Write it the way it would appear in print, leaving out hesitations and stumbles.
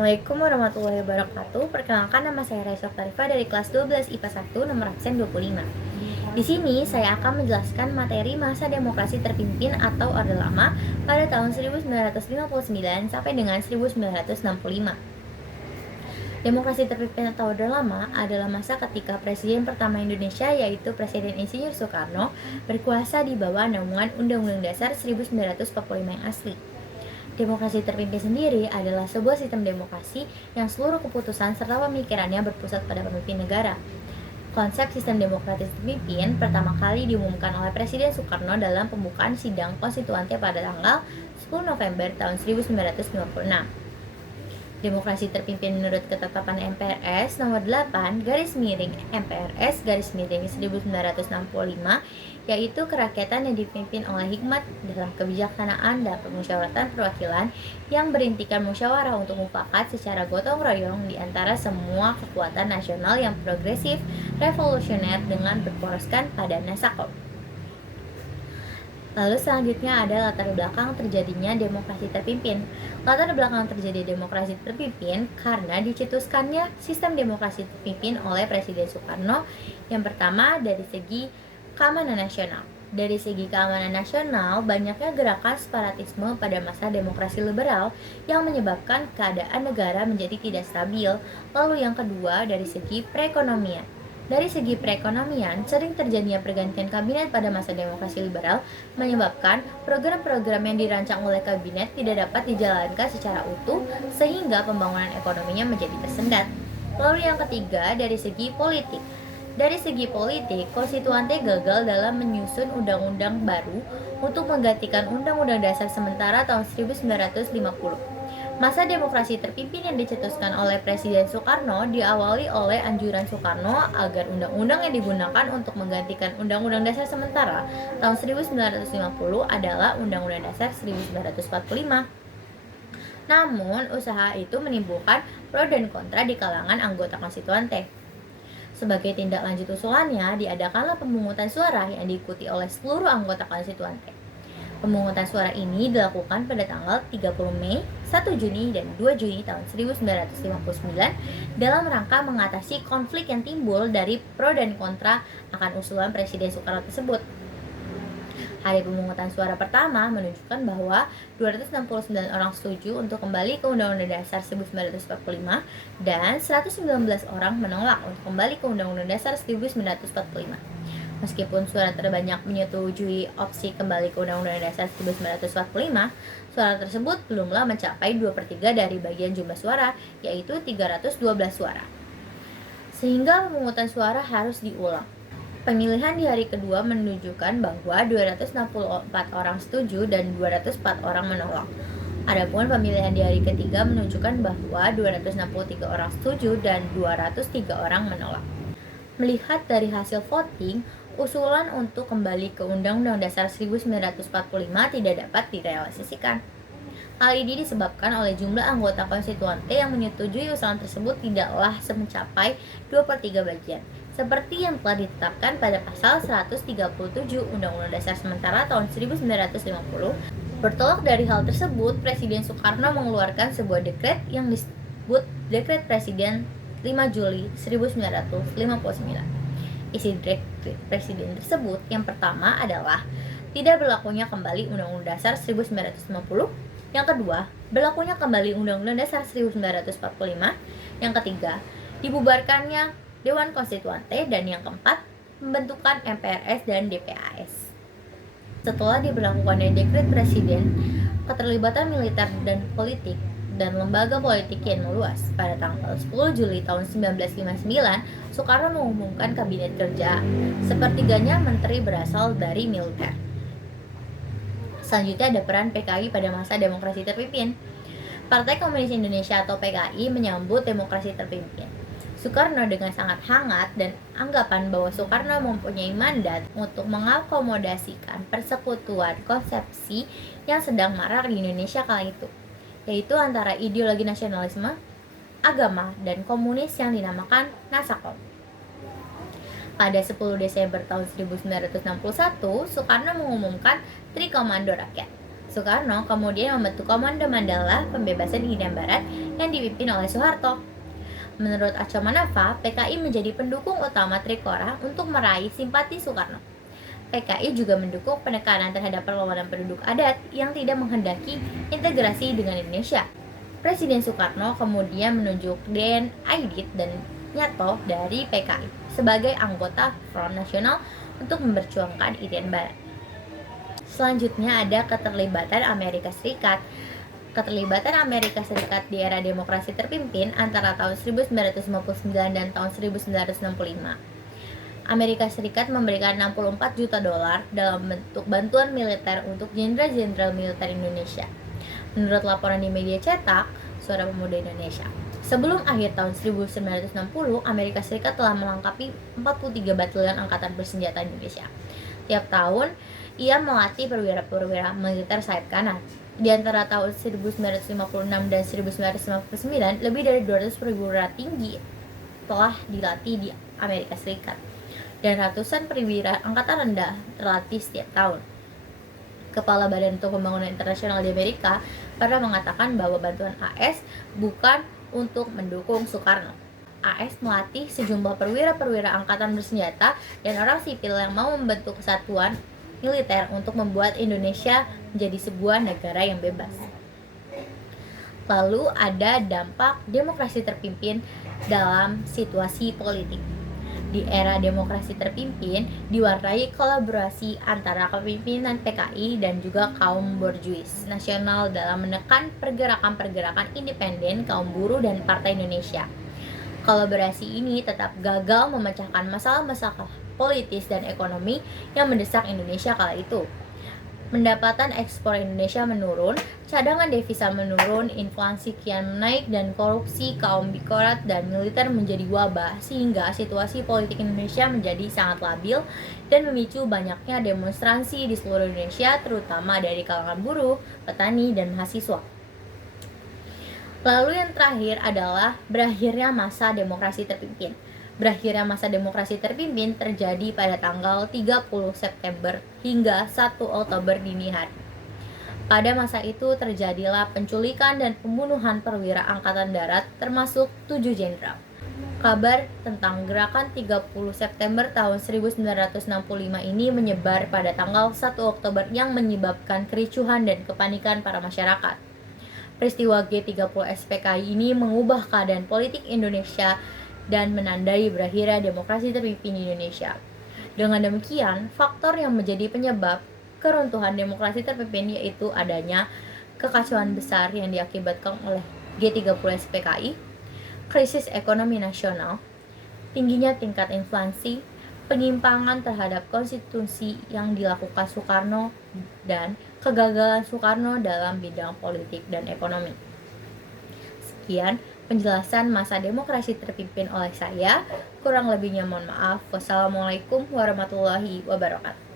Assalamualaikum warahmatullahi wabarakatuh. Perkenalkan, nama saya Raisa Tarifa dari kelas 12 IPA 1 nomor absen 25. Di sini saya akan menjelaskan materi masa demokrasi terpimpin atau Orde Lama pada tahun 1959 sampai dengan 1965. Demokrasi terpimpin atau Orde Lama adalah masa ketika Presiden pertama Indonesia, yaitu Presiden Insinyur Soekarno, berkuasa di bawah naungan Undang-Undang Dasar 1945 yang asli. Demokrasi terpimpin sendiri adalah sebuah sistem demokrasi yang seluruh keputusan serta pemikirannya berpusat pada pemimpin negara. Konsep sistem demokratis terpimpin pertama kali diumumkan oleh Presiden Soekarno dalam pembukaan sidang konstituante pada tanggal 10 November tahun 1956. Demokrasi terpimpin menurut ketetapan MPRS nomor 8 garis miring MPRS garis miring 1965, yaitu kerakyatan yang dipimpin oleh hikmat dalam kebijaksanaan dan permusyawaratan perwakilan yang berintikan musyawarah untuk mufakat secara gotong royong di antara semua kekuatan nasional yang progresif revolusioner dengan berporoskan pada nasakop. Lalu selanjutnya ada latar belakang terjadinya demokrasi terpimpin. Latar belakang terjadi demokrasi terpimpin karena dicetuskannya sistem demokrasi terpimpin oleh Presiden Soekarno. Yang pertama, dari segi keamanan nasional. Dari segi keamanan nasional, banyaknya gerakan separatisme pada masa demokrasi liberal yang menyebabkan keadaan negara menjadi tidak stabil. Lalu yang kedua, dari segi perekonomian. Dari segi perekonomian, sering terjadinya pergantian kabinet pada masa demokrasi liberal menyebabkan program-program yang dirancang oleh kabinet tidak dapat dijalankan secara utuh sehingga pembangunan ekonominya menjadi tersendat. Lalu yang ketiga, dari segi politik. Dari segi politik, konstituante gagal dalam menyusun undang-undang baru untuk menggantikan Undang-Undang Dasar sementara tahun 1950. Masa demokrasi terpimpin yang dicetuskan oleh Presiden Soekarno diawali oleh anjuran Soekarno agar undang-undang yang digunakan untuk menggantikan Undang-Undang Dasar sementara tahun 1950 adalah Undang-Undang Dasar 1945. Namun, usaha itu menimbulkan pro dan kontra di kalangan anggota konstituante. Sebagai tindak lanjut usulannya, diadakanlah pemungutan suara yang diikuti oleh seluruh anggota konstituante. Pemungutan suara ini dilakukan pada tanggal 30 Mei, 1 Juni, dan 2 Juni tahun 1959 dalam rangka mengatasi konflik yang timbul dari pro dan kontra akan usulan Presiden Soekarno tersebut. Hari pemungutan suara pertama menunjukkan bahwa 269 orang setuju untuk kembali ke Undang-Undang Dasar 1945 dan 119 orang menolak untuk kembali ke Undang-Undang Dasar 1945. Meskipun suara terbanyak menyetujui opsi kembali ke Undang-Undang Dasar 1945, suara tersebut belumlah mencapai 2/3 dari bagian jumlah suara, yaitu 312 suara. Sehingga pemungutan suara harus diulang. Pemilihan di hari kedua menunjukkan bahwa 264 orang setuju dan 204 orang menolak. Adapun pemilihan di hari ketiga menunjukkan bahwa 263 orang setuju dan 203 orang menolak. Melihat dari hasil voting, usulan untuk kembali ke Undang-Undang Dasar 1945 tidak dapat direalisasikan. Hal ini disebabkan oleh jumlah anggota konstituante yang menyetujui usulan tersebut tidaklah mencapai 2/3 bagian, seperti yang telah ditetapkan pada pasal 137 Undang-Undang Dasar sementara tahun 1950. Bertolak dari hal tersebut, Presiden Soekarno mengeluarkan sebuah dekret yang disebut Dekret Presiden 5 Juli 1959. Isi dekret presiden tersebut yang pertama adalah tidak berlakunya kembali Undang-Undang Dasar 1950, yang kedua, berlakunya kembali Undang-Undang Dasar 1945, yang ketiga, dibubarkannya Dewan Konstituante, dan yang keempat, pembentukan MPRS dan DPAS. Setelah diberlakukannya dekret presiden, keterlibatan militer dan politik dan lembaga politik yang meluas. Pada tanggal 10 Juli tahun 1959, Soekarno mengumumkan kabinet kerja. Sepertiganya menteri berasal dari militer. Selanjutnya ada peran PKI pada masa demokrasi terpimpin. Partai Komunis Indonesia atau PKI menyambut demokrasi terpimpin. Soekarno dengan sangat hangat dan anggapan bahwa Soekarno mempunyai mandat untuk mengakomodasikan persekutuan konsepsi yang sedang marak di Indonesia kala itu, yaitu antara ideologi nasionalisme, agama, dan komunis yang dinamakan Nasakop. Pada 10 Desember tahun 1961, Soekarno mengumumkan Tri Komando Rakyat. Soekarno kemudian membentuk Komando Mandala Pembebasan Irian Barat yang dipimpin oleh Soeharto. Menurut Aco Manafa, PKI menjadi pendukung utama Trikora untuk meraih simpati Soekarno. PKI juga mendukung penekanan terhadap perlawanan penduduk adat yang tidak menghendaki integrasi dengan Indonesia. Presiden Soekarno kemudian menunjuk Den Aidit dan Nyato dari PKI sebagai anggota Front Nasional untuk memperjuangkan Irian Barat. Selanjutnya ada keterlibatan Amerika Serikat. Keterlibatan Amerika Serikat di era demokrasi terpimpin antara tahun 1959 dan tahun 1965. Amerika Serikat memberikan 64 juta dolar dalam bentuk bantuan militer untuk jenderal-jenderal militer Indonesia. Menurut laporan di media cetak, Suara Pemuda Indonesia. Sebelum akhir tahun 1960, Amerika Serikat telah melengkapi 43 batalion angkatan bersenjata Indonesia. Tiap tahun, ia melatih perwira-perwira militer sayap kanan. Di antara tahun 1956 dan 1959, lebih dari 200 perwira tinggi telah dilatih di Amerika Serikat. Dan ratusan perwira angkatan rendah terlatih setiap tahun. Kepala Badan untuk Pembangunan Internasional di Amerika pernah mengatakan bahwa bantuan AS bukan untuk mendukung Soekarno. AS melatih sejumlah perwira-perwira angkatan bersenjata dan orang sipil yang mau membentuk kesatuan militer untuk membuat Indonesia menjadi sebuah negara yang bebas. Lalu ada dampak demokrasi terpimpin dalam situasi politik. Di era demokrasi terpimpin diwarnai kolaborasi antara kepemimpinan PKI dan juga kaum borjuis nasional dalam menekan pergerakan-pergerakan independen kaum buruh dan Partai Indonesia. Kolaborasi ini tetap gagal memecahkan masalah-masalah politis dan ekonomi yang mendesak Indonesia kala itu. Pendapatan ekspor Indonesia menurun, cadangan devisa menurun, inflasi kian naik, dan korupsi kaum birokrat dan militer menjadi wabah, sehingga situasi politik Indonesia menjadi sangat labil dan memicu banyaknya demonstrasi di seluruh Indonesia, terutama dari kalangan buruh, petani, dan mahasiswa. Lalu yang terakhir adalah berakhirnya masa demokrasi terpimpin. Berakhirnya masa demokrasi terpimpin terjadi pada tanggal 30 September hingga 1 Oktober dini hari. Pada masa itu terjadilah penculikan dan pembunuhan perwira angkatan darat termasuk 7 jenderal. Kabar tentang gerakan 30 September tahun 1965 ini menyebar pada tanggal 1 Oktober yang menyebabkan kericuhan dan kepanikan para masyarakat. Peristiwa G30 SPKI ini mengubah keadaan politik Indonesia dan menandai berakhirnya demokrasi terpimpin di Indonesia. Dengan demikian, faktor yang menjadi penyebab keruntuhan demokrasi terpimpin yaitu adanya kekacauan besar yang diakibatkan oleh G30 SPKI, krisis ekonomi nasional, tingginya tingkat inflasi, penyimpangan terhadap konstitusi yang dilakukan Soekarno, dan kegagalan Soekarno dalam bidang politik dan ekonomi. Sekian penjelasan masa demokrasi terpimpin oleh saya. Kurang lebihnya mohon maaf. Wassalamualaikum warahmatullahi wabarakatuh.